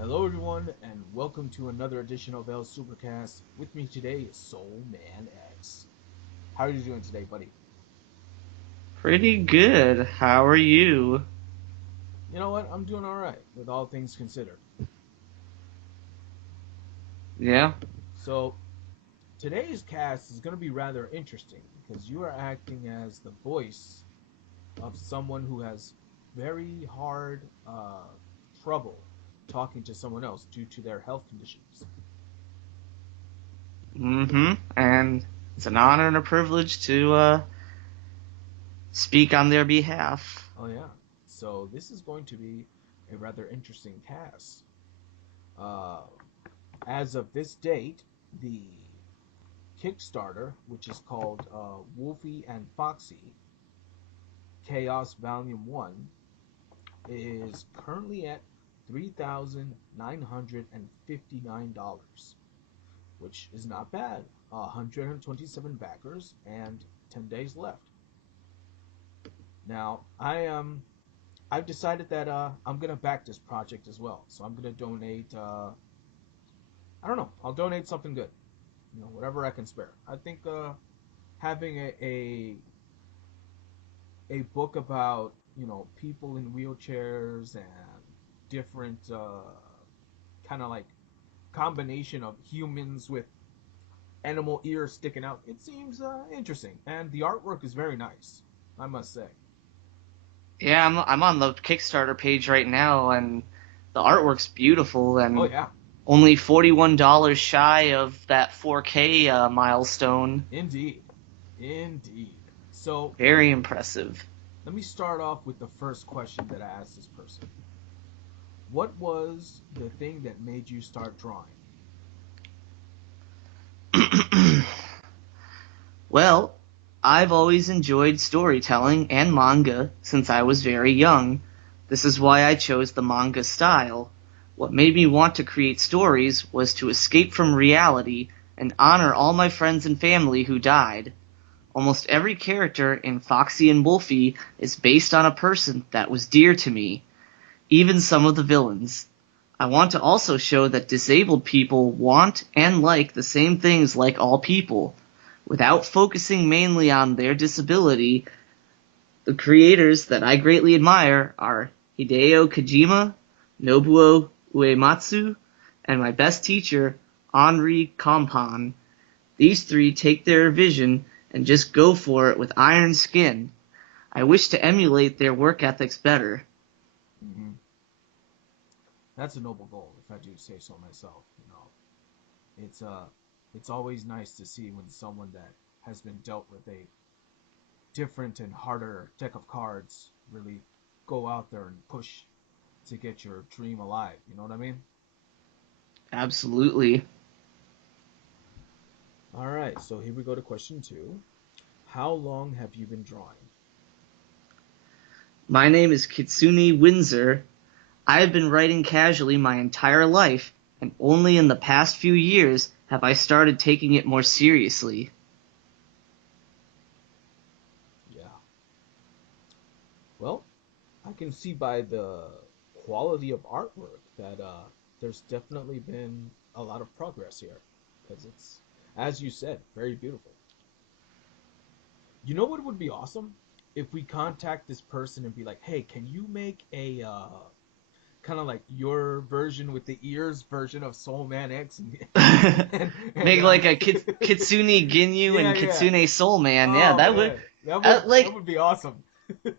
Hello, everyone, and welcome to another edition of L Supercast. With me today is Soul Man X. How are you doing today, buddy? Pretty good. How are you? You know what? I'm doing all right, with all things considered. Yeah. So, today's cast is going to be rather interesting because you are acting as the voice of someone who has very hard trouble talking to someone else due to their health conditions. And it's an honor and a privilege to speak on their behalf. Oh, yeah. So, this is going to be a rather interesting cast. Uh, as of this date, the Kickstarter, which is called Wolfy and Foxy Chaos Volume 1, is currently at $3,959, which is not bad. 127 backers and 10 days left. Now, I've decided that I'm gonna back this project as well. So I'm gonna donate. I don't know. I'll donate something good. Whatever I can spare. I think having a book about people in wheelchairs and different kind of like combination of humans with animal ears sticking out. It seems interesting, and the artwork is very nice, I must say. Yeah, I'm on the Kickstarter page right now, and the artwork's beautiful, Oh and yeah, only $41 shy of that 4K milestone. indeed, indeed. So Very impressive. let me start off with the first question that I asked this person. What was the thing that made you start drawing? Well, I've always enjoyed storytelling and manga since I was very young. This is why I chose the manga style. What made me want to create stories was to escape from reality and honor all my friends and family who died. Almost every character in Foxy and Wolfy is based on a person that was dear to me, even some of the villains. I want to also show that disabled people want and like the same things like all people. Without focusing mainly on their disability, the creators that I greatly admire are Hideo Kojima, Nobuo Uematsu, and my best teacher, Henri Compon. These three take their vision and just go for it with iron skin. I wish to emulate their work ethics better. Mm-hmm. That's a noble goal, if I do say so myself. It's it's always nice to see when someone that has been dealt with a different and harder deck of cards really go out there and push to get your dream alive. You know what I mean? Absolutely. All right, so here we go to question two. How long have you been drawing? My name is Kitsune Windsor. I have been writing casually my entire life, and only in the past few years have I started taking it more seriously. Yeah. Well, I can see by the quality of artwork that there's definitely been a lot of progress here because it's, as you said, very beautiful. You know what would be awesome? If we contact this person and be like, "Hey, can you make a kind of like your version with the ears version of Soul Man X and Make like a Kitsune Ginyu yeah, and yeah. Kitsune Soul Man. Yeah, Oh that would man, that would that like would be awesome.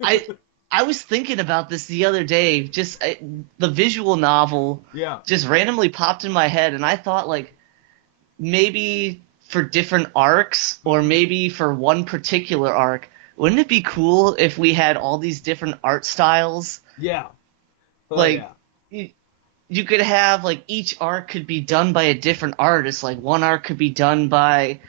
I I was thinking about this the other day. Just the visual novel Yeah. just randomly popped in my head, and I thought like maybe for different arcs or Hmm. maybe for one particular arc, wouldn't it be cool if we had all these different art styles? Yeah. Oh Like yeah. you could have like each arc could be done by a different artist. Like one arc could be done by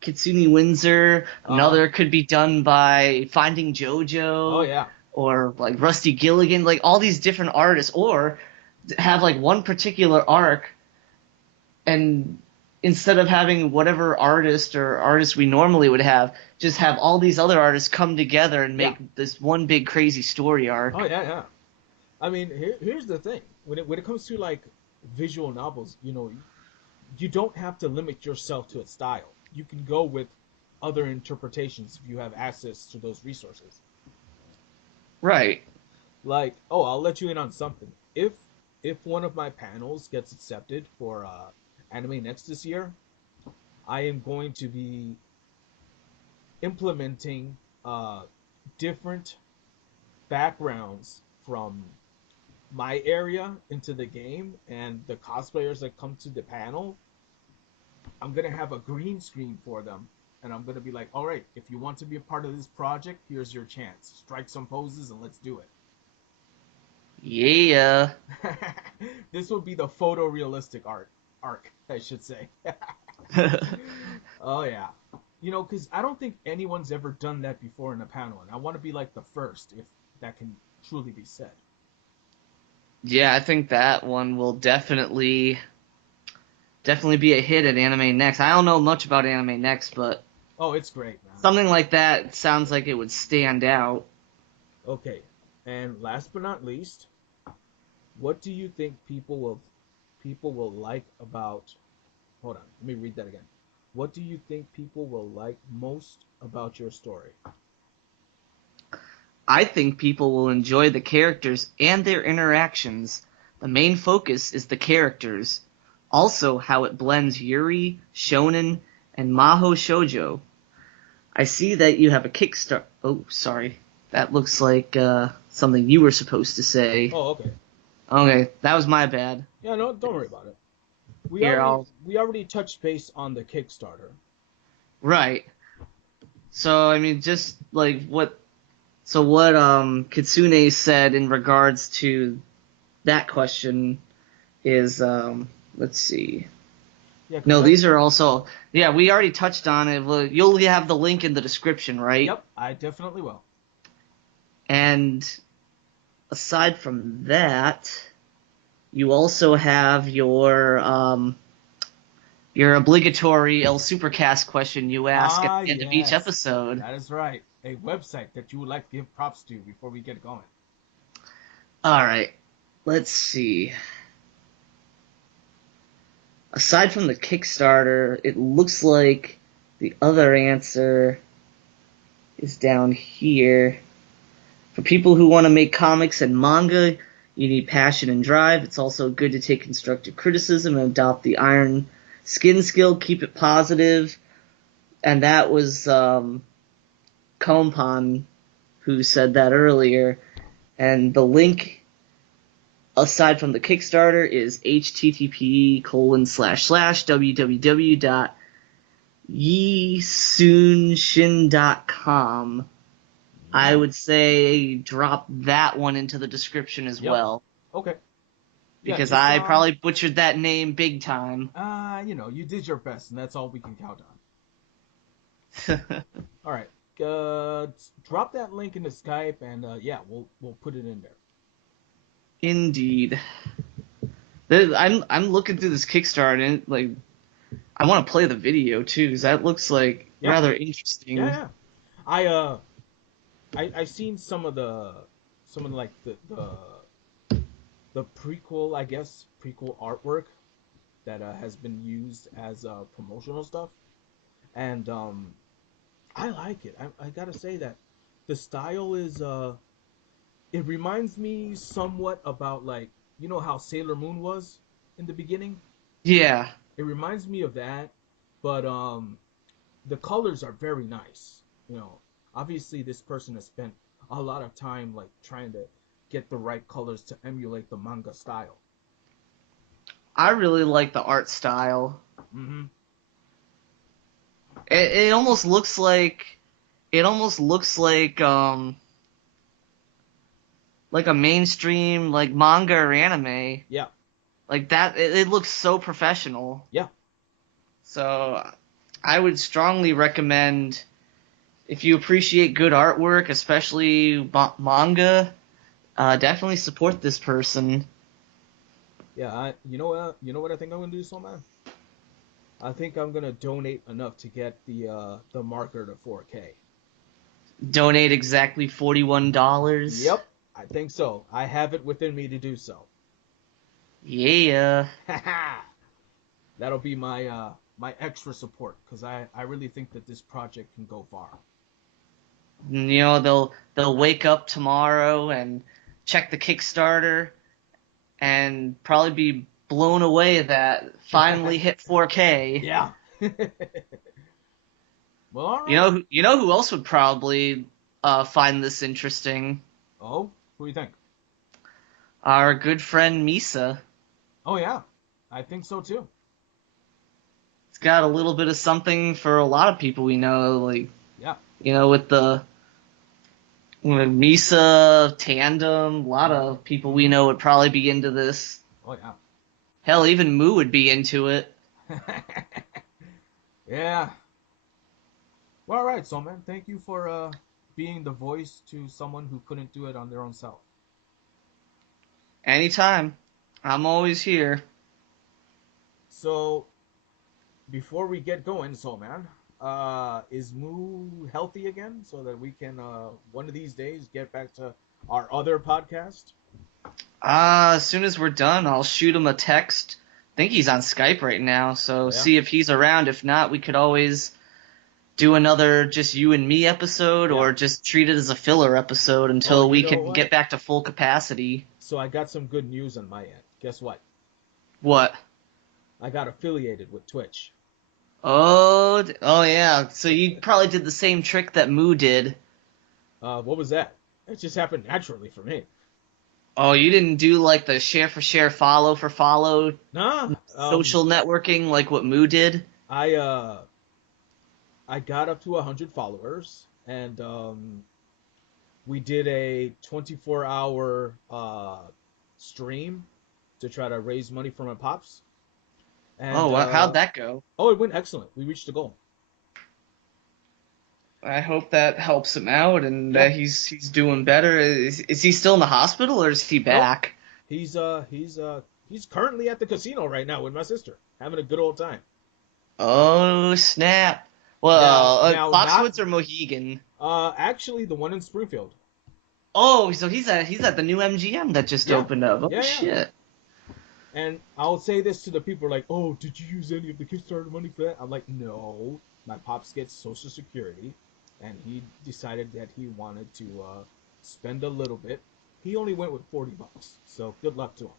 Kitsune Windsor, Uh huh. another could be done by Finding Oh JoJo yeah. or like Rusty Gilligan, like all these different artists, or have like one particular arc and instead of having whatever artist or artist we normally would have, just have all these other artists come together and Yeah. make this one big crazy story Oh arc. yeah. Yeah. I mean, here's the thing. When it comes to like visual novels, you don't have to limit yourself to a style. You can go with other interpretations if you have access to those resources. Right. Like, oh, I'll let you in on something. If one of my panels gets accepted for Anime Next this year, I am going to be implementing different backgrounds from my area into the game, and the cosplayers that come to the panel, I'm gonna have a green screen for them, and I'm gonna be like, all right, if you want to be a part of this project, here's your chance. Strike some poses and let's do it. Yeah. This will be the photorealistic art arc, I should say. Oh yeah, because I don't think anyone's ever done that before in a panel, and I want to be like the first, if that can truly be said. Yeah, I think that one will definitely be a hit at Anime Next. I don't know much about Anime Next, but Oh, it's great, man. something like that sounds like it would stand out. Okay, and last but not least, what do you think people will like about? Hold on, let me read that again. What do you think people will like most about your story? I think people will enjoy the characters and their interactions. The main focus is the characters. Also, how it blends Yuri, Shonen, and Maho Shoujo. I see that you have a Kickstarter. Oh, sorry. That looks like something you were supposed to say. Oh, okay. Okay, that was my bad. Yeah, no, don't worry about it. We Here, already I'll. we already touched base on the Kickstarter. Right. So, I mean, just like what. So, what Kitsune said in regards to that question is, let's see. Yeah, because No, I these are also. Yeah, we already touched on it. Well, you'll have the link in the description, right? yep, I definitely will. And aside from that, you also have your obligatory El Supercast question you ask at Ah, the end of each yes, episode. that is right. A website that you would like to give props to before we get going. All right, let's see. Aside from the Kickstarter, it looks like the other answer is down here. For people who want to make comics and manga, you need passion and drive. It's also good to take constructive criticism and adopt the iron skin skill. Keep it positive. And that was Kompan who said that earlier. And the link, aside from the Kickstarter, is http://www.yeesoonshin.com. I Yeah. would say drop that one into the description as Yep. well, Okay. Yeah, because just I probably butchered that name big time. you did your best, and that's all we can count on. All right. Drop that link into Skype, and yeah, we'll put it in there. Indeed. I'm looking through this Kickstarter and like I want to play the video too, because that looks like Yeah. rather Yeah, interesting. yeah. I seen some of like the prequel, I guess, prequel artwork that has been used as promotional stuff, and I like it. I gotta say that the style is it reminds me somewhat about, like, how Sailor Moon was in the beginning. Yeah, It reminds me of that, but the colors are very nice. Obviously this person has spent a lot of time like trying to get the right colors to emulate the manga style. I really like the art style. Hmm. It almost looks like a mainstream like manga or anime. Yeah, Like that, it looks so professional. yeah. So I would strongly recommend if you appreciate good artwork, especially manga, definitely support this person. Yeah, you know what I think I'm gonna do, so man. I think I'm gonna donate enough to get the marker to 4K. Donate exactly $41. Yep. I think so. I have it within me to do so. Yeah. That'll be my extra support because I really think that this project can go far. You know, they'll wake up tomorrow and check the Kickstarter and probably be blown away that finally hit 4K. Yeah. Well, all You right. know, you know who else would probably find this interesting? Oh, who do you think? Our good friend Misa. Oh yeah, I think so too. It's got a little bit of something for a lot of people we know, like Yeah. with the with Misa Tandem. A lot Mm-hmm. of people we Mm-hmm. know would probably be into this. Oh yeah. Hell, even Moo would be into it. Yeah. Well, all right, so man, thank you for being the voice to someone who couldn't do it on their own self. Anytime, I'm always here. So before we get going, so man, is Moo healthy again so that we can one of these days get back to our other podcast? As soon as we're done, I'll shoot him a text. I think he's on Skype right now, so Oh yeah. see if he's around. If not, we could always do another just you and me episode, Yeah. or just treat it as a filler episode Oh, until you we know can get what? back to full capacity. So I got some good news on my end. Guess what? What? I got affiliated with Twitch. Oh yeah. So you probably did the same trick that Moo did. What was that? It just happened naturally for me. Oh, you didn't do like the share for share, follow for follow, Nah. social networking like what Moo did. I I got up to 100 followers, and we did a 24-hour stream to try to raise money for my pops. Oh, And wow, how'd that go? oh, it went excellent. We reached the goal. I hope that helps him out and Yeah. that he's doing better. Is he still in the hospital or is he Nope. back? He's currently at the casino right now with my sister, having a good old time. Oh snap! Now, Well, not Foxwoods or Mohegan? actually the one in Springfield. Oh, so he's at the new MGM that just Yeah. opened up. Oh Yeah, yeah. shit! And I'll say this to the people like, "Oh, did you use any of the Kickstarter money for that?" I'm like, "No, my pops gets Social Security, and he decided that he wanted to spend a little bit. He only went with $40, so good luck to him."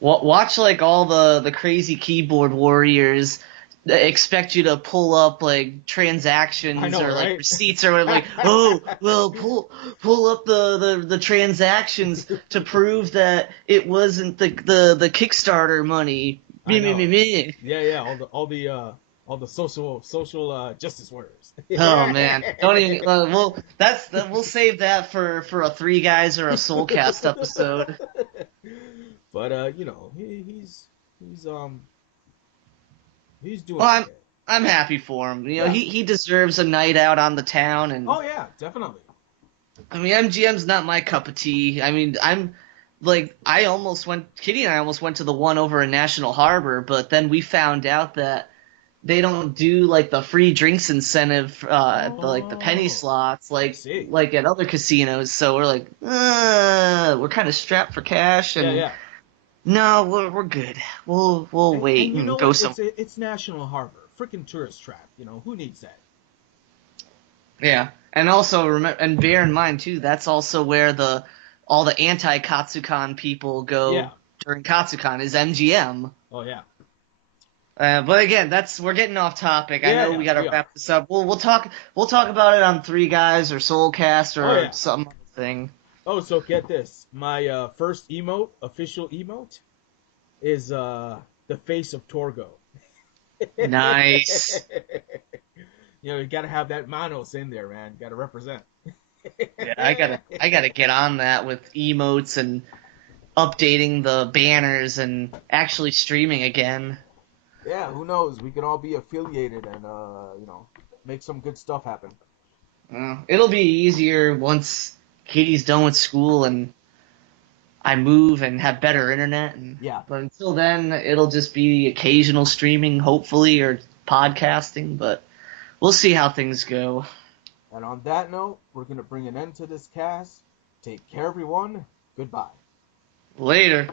Watch like all the crazy keyboard warriors that expect you to pull up like I transactions know, or like right? receipts or like, oh well, pull up the transactions to prove that it wasn't the Kickstarter money. I Me me me know. me. Yeah, yeah. All the social justice warriors. Oh man, don't even. We'll save that for a Three Guys or a Soulcast episode. But he's he's doing Well, I'm okay. I'm happy for him. You know, Yeah. he deserves a night out on the town, and Oh yeah, definitely. I mean MGM's not my cup of tea. I mean Kitty and I almost went to the one over in National Harbor, but then we found out that they don't do like the free drinks incentive, the penny Oh, slots I like see. at other casinos. So we're like, we're kind of strapped for cash, Yeah, and yeah. no, we're good. We'll wait And you know and go what? some. It's National Harbor, freaking tourist trap. Who needs that? Yeah, and also remember and bear in mind too, that's also where all the anti-Katsukan people Yeah. go during Katsukan is MGM. Oh yeah. But again, we're getting off topic. I Yeah, know yeah. we got We to are. wrap this up. We'll talk about it on Three Guys or Soulcast Oh or yeah. some other thing. Oh, so get this. My first official emote, is the face of Torgo. Nice. You gotta have that Manos in there, man. Gotta represent. Yeah, I gotta get on that with emotes and updating the banners and actually streaming again. Yeah, who knows? We could all be affiliated and make some good stuff happen. It'll be easier once Katie's done with school and I move and have better internet. Yeah. But until then, it'll just be occasional streaming, hopefully, or podcasting. But we'll see how things go. And on that note, we're gonna bring an end to this cast. Take care, everyone. Goodbye. Later.